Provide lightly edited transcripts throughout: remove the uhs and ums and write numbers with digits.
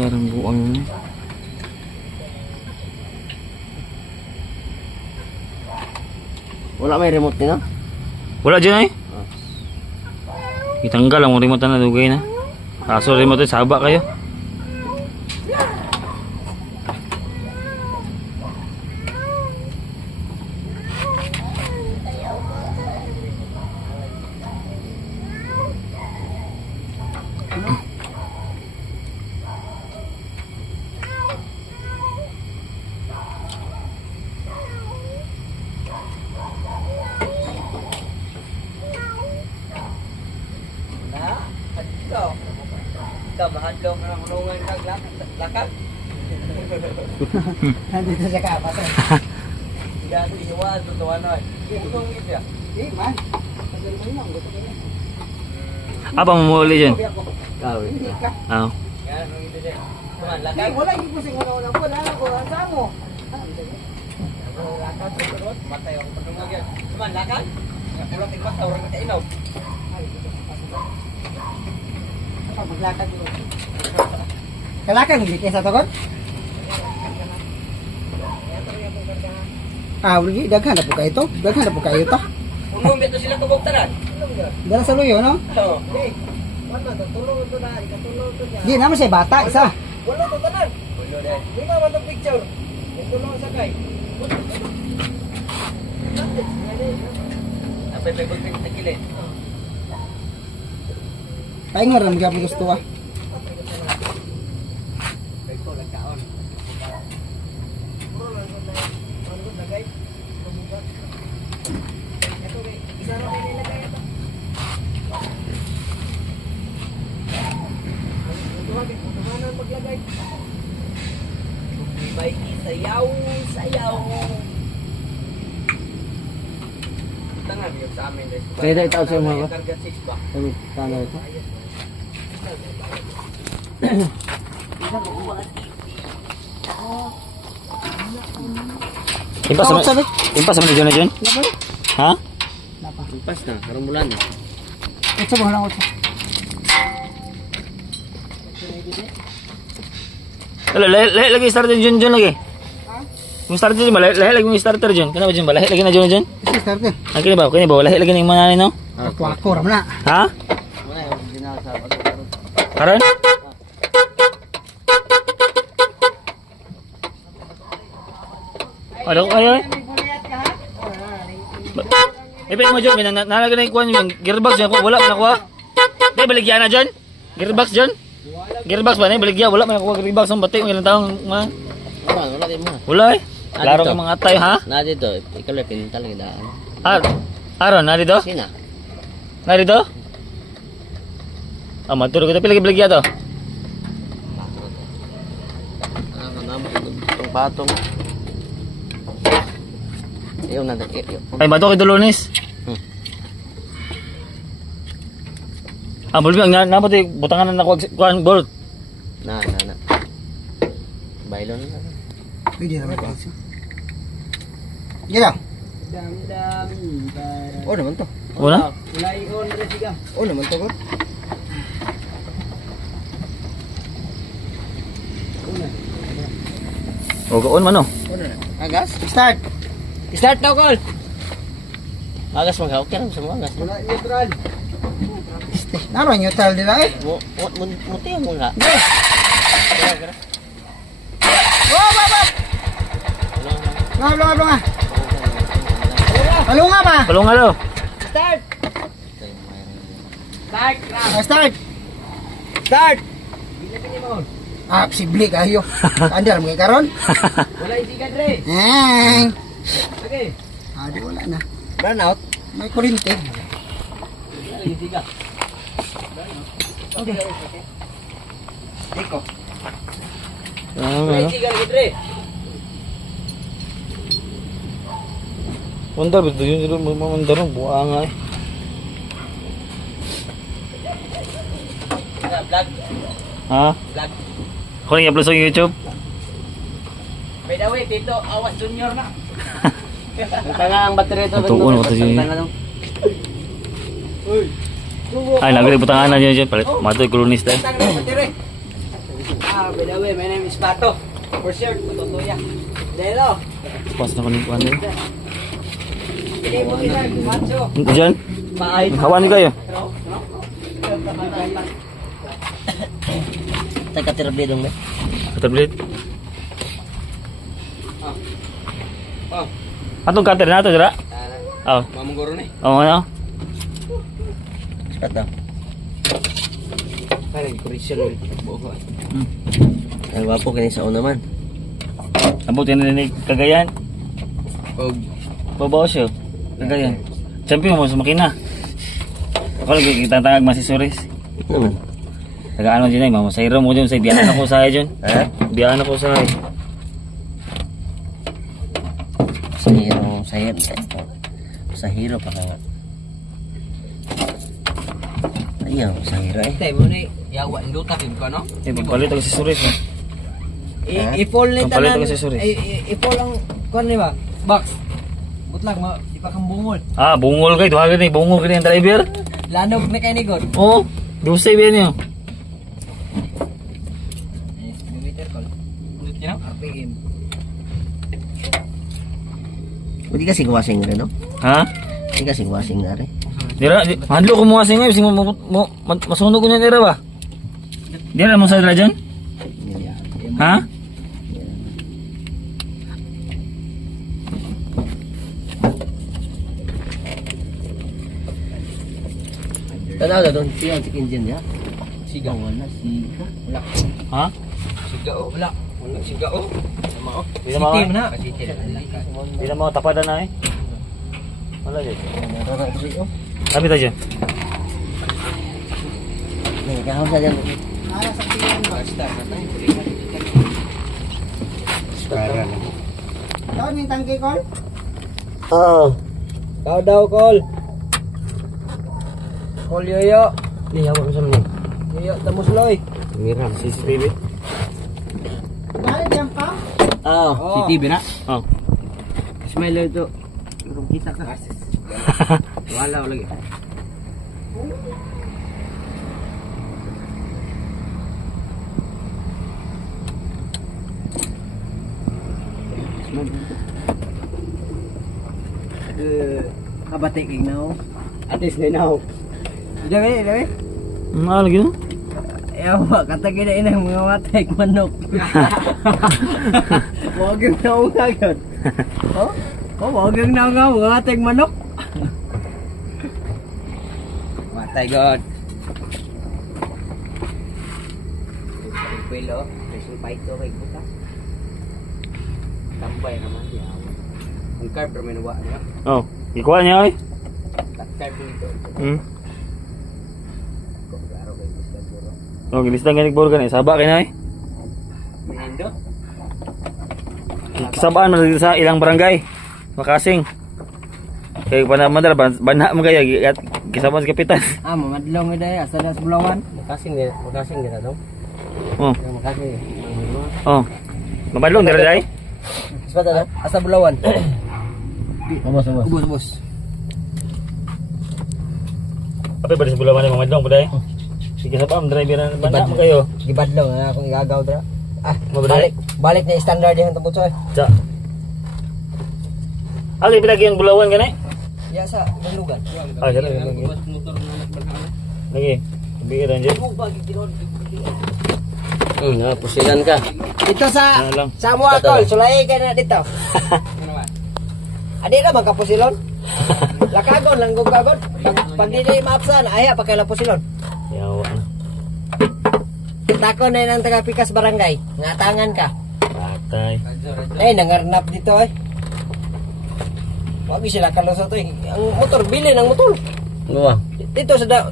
Ganda ng buang niya. Wala may remote nila? Wala dyan eh. Itanggal ang remote na dugay na. Kaso remote saba kayo. Mahadlong ang ulungan kag lakad. Nandito sa kapat. Gano iwan to tuwanoy. Itong gid ya. Man. Tagal mo lang gusto ko. Apa mo muli dyan? Kawi. Hindi ka. Ah. Gano gid ya. Tuman lakad. Wala hindi ko siguro na wala ko sa mo. Lakad turot matay ang patungag yan. Tuman lakad. Wala ting basta orang kainom. Maglakad mo. Kalakad hindi kaya sa tokod? Wala daghan na po kayo to. Daghan na po kayo to. Umong beto sila tubog-taran. Dala sa luyo, no? Oo. Wala, tutulong ito na. Ikatulong ito niya. Di naman siya bata, isa. Wala to tanan. Ulo na. Di ba man picture? Tutulong sa kay. Apay pay bulping takilid. Paingar naman kaya po gusto ka. Sayaw, sayaw. Tangan yun sa amin. Pwede itaw sa mga. Karga 6 ba? Tama ito. Impas sama ni John. Ha? Impas na, karong bulan na. Ito mo lang ito. Lahi lagi starter John lagi. Yung starter John, lahi lagi yung starter John. Kenapa John? Lahi lagi na John. Ito starter. Kini ba? Lahi lagi ning manani no? Ako ram na. Ha? Wala yung original sa pagkaroon. Karon? Ano kayo? Ipin mo John, nalagay na yung kuhan yung gearbox John. Wala man nakuha. Di, baligyan na John? Gearbox John? Gearbox ba na yung baligyan? Wala man nakuha gearbox. Ang batik, ilang taong mga... Wala din mo. Wala eh. Laro ka mga tayo ha? Na dito, ikaw lang pinuntal ng daan. Aron, na dito? Sina? Na dito? Maturo kita pilagi baligyan to. Itong patong. Ayaw na dati. Ay, bato kay Dolonis. Bulbi, ang napati, butangan na kuhan bolt. Na. Bailo na. Pwede naman ko. Gila. Oh, naman to. Wala? Oh, naman to ko. O, kaon man o. Agas? Start. Start now, call. Agas mga okay lang sa mga agas. Wala neutral. Naroon neutral nila eh. Muti mo nga. Lunga. Lunga pa. Palunga daw. Start. Start. Sibli kayo. Andar mo karon. Wala isigan re. Okay. Di wala na. Burn out. May kurinte. Wala isigan. Okay. Iko. Wala isigan re. Mandar betul yun mandar buang ay. Vlog. Ha? Vlog. Ko ning upload sa YouTube. By the way, Tito Awas Junior na. Ang battery ito. Tuon ko to si. Ay, nagre butangan na diyan palit. Matoy kolonista. By the way, my name is Pato. For sure, matutuya. Delo. Pas na kanin kuan. Hindi mo kita, macho. Diyan. Paay. Hawan kayo. Taga tirabli dong be. Tablet. Oh. Atong cutter na to dira. Oh. Mamungguro ni. Oh, ano? Sekat daw. Kaya kurisyon ni. Buho. Ang wapo kini sa una man. Abot yan na Cagayan. Og Babaw siya. Cagayan. Champion mo sa makina. Ako lagi kita tangag masisuris. Naman. Taga ano dyan ay, mamasayro mo dyan sa biyahan ako sa dyan. Ha? Biyahan ako sa Sa hero pa ka nga. Ayaw, sa hero eh. tay mo ni yawa nduta kin ko no. Eh, pagpalit ako si Suris. No? I-fall ni Ang palit tanan. ako sa Suris. I-fall ang kon ni ba? Box. Butlag mo, di pa kang bungol. Ah, bungol kayo. Tuwagan ni bungol kayo yung driver. Lanog na kay ni God. Oo. Dusay ba niyo? Meter call. Ulit niya RPM. Hindi kasi wasing rin, no? Ha? Hindi kasi wasing na rin. Dira, hadlo ko mga singa. Kasi masunog ko niya dira ba? Dira mo sa dira dyan? Ha? Tanaw na doon, siya ang engine niya. Sigaw na siga. Wala. Ha? Sigaw wala. Wala sigaw. Mao. Di na mga- City na. City na. Hindi na mga tapadan na eh. Wala dyan. Sabi tayo dyan. Kahapon sa dyan. Tahu ni tangki kol? Oo. Daw kol. Kol yoyo. Hindi, hawak ko sa mga. Yoyo tamos loy. Miram. CCTV. Oo. Si TV na. Oh. Smile itu. Urung kita ka. Wala lagi. Kabatik ignaw. Atis linaw. Dami, dami. Ano lagi no? Ewa, kata kita inang mga matek manok. Wag yung naungagan. Oh? Oh, wag yung naungagan, mga matek manok. Matay God. Pilo, resul paito kay puta. Tambay naman ya. Ang carb pero may nawa niya. Oh. Ikuha niya eh. Carb dito. Kung klaro kay puta puro. Oh, gilistan ganig burgan eh. Saba kay na eh. Menindo. Kisabaan man dito sa ilang barangay. Makasing. Kaya panamadala, banha mo kaya. Kisabaan sa kapitan. Ah, mamadlong ida asa das bulawan. Makasing din na daw. Oh. Makasing. Oh. Mamadlong dira dai. Sepat na. Asa bulawan. Ubos. Bus. Apa ba sa bulawan ni mamadlong pud dai? Sige sa pam driver na banha mo kayo. Gibadlong na akong igagaw dra. Ah, Mabalik. balik na standard yung tubot soy. Sa. Ali pinagi yung bulawan gani? Ya sa dalugan. Ah, sa lagi. Lagi. Bigiran dyan. Pusilan ka. Dito sa Ano lang. sa mo atol, sulay ka na dito. Adi na magkapusilon. Lakagon lang gug kagon. Pag dili maapsan, aya pa kay pusilon. Yawa na. Tako na ng taga Pikas Barangay. Ngatangan ka. Patay. Eh, nangarnap dito eh. Wag sila kalusot eh. Ang motor, bili ng motor. Luwa. Dito sa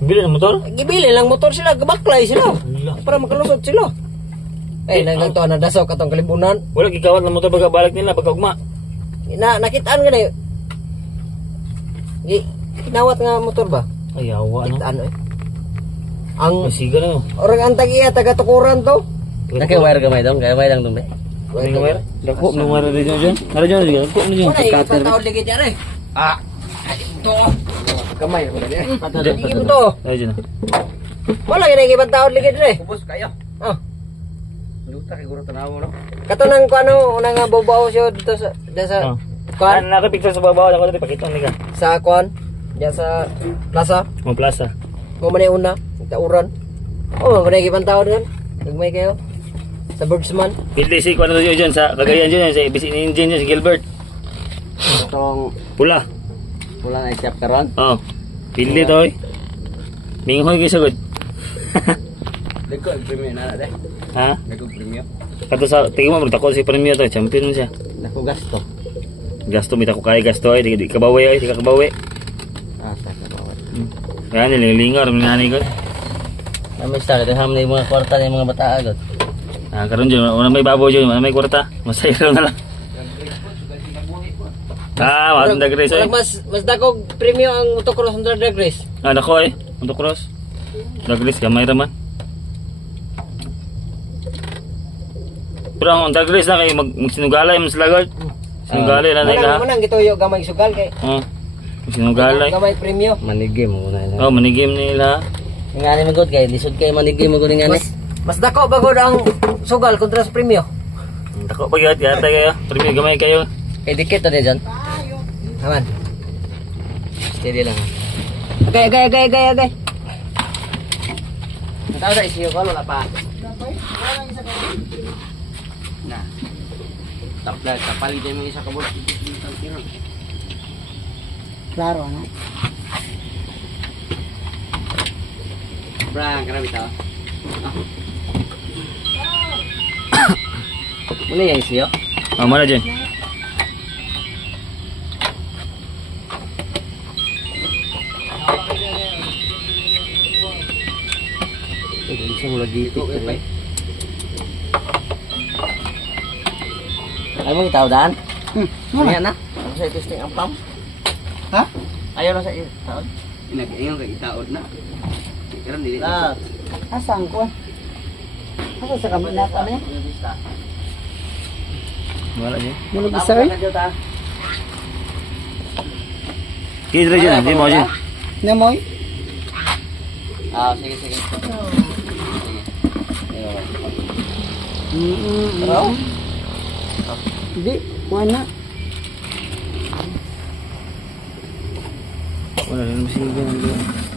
Bili ng motor? gibili ng motor sila, gabaklay sila. Ala. Para makalusot sila. Eh, naglanto na dasaw katong kalibunan. Wala gigawat ng motor balik nila pagkaugma. Nakitaan ka na yun. Kinawat nga motor ba? Ay, yawa na. Kitaan eh. Ang Masiga na yun. orang ang tagiya, taga-tukuran to. Nakay-wire gamay dong. Kaya-wire lang dong be. Ano yung wire? Dako, nung wire rin dyan. Nara dyan, dako mo dyan. Wala, ikipang taon ligid yan eh. Ah, ito. Kamay. Ikip to. Ay, dyan. Wala, ikipang taon ligid eh. Ubos kayo. Oh. Luta kay guro tanaw no. Kato nang kuano unang nga babaw siya dito sa Oh. kuan Ano na picture sa babaw ako dito pakita ni ka. sa kuan diyan sa plaza. Mo plaza. Mo man una tauran. Oh, man gyud tao diyan. Nagmay kayo sa Birdsman. Pili si kuan dito diyan sa Cagayan diyan sa Ibis Engine diyan si Gilbert. Tong Pula. pula na siap karon. Oh. Pili to oy. Minghoy gyud sagod. Deko premium na deh. Ha? Deko premium. Kato sa tingin mo magtako si Premio to, champion siya. Dako gasto. Gasto mi tako kay gasto ay di kabawi ay di ka kabawi. Ah, sa kabawan. Kaya nilingar mi nani ko. Namay sa kada ham na yung mga kwarta ng mga bata agad. Ah karon jud una may baboy jud, una may kwarta. Masayro na lang. Ah, wala dag race ay. Mas dako premium ang motocross 100 degrees. Ah dako ay, untuk cross. Dag race gamay ra man. Pero ang dag race na kay magsinugalay man sila gol. Sinugalay na nila. Manang gituyo gamay sugal kay. Oh. Sinugalay. Gamay premium. Manigim mo na. Oh, manigim nila. Ngani magod kay lisod kay manigim mo ngani. Mas dako bagod ang sugal kontra sa premium. Dako pa gyud yata kayo. Premio gamay kayo. Kay dikit to diyan. Aman. Steady lang. Agay. Tahu dah isi ko wala pa. Nah. Tapos kapal din mo isa kabot. Klaro na. Brang kana bitaw. Muna yang isi yo. Ah, mana dyan? Bisa mula dito. Ay mo itaw dan? Ano na? Ako sa testing ang pump. Ha? Ayaw na sa itaod. Inag-ingon kay itaod na. Karon dili. Ah. Asang ko? Asa sa kamay na ka niya? Wala dyan. Mulog isa rin? Kidra dyan, hindi mo dyan. Namoy? Ah, sige. Sige. Hindi, wala. Wala rin masing dyan.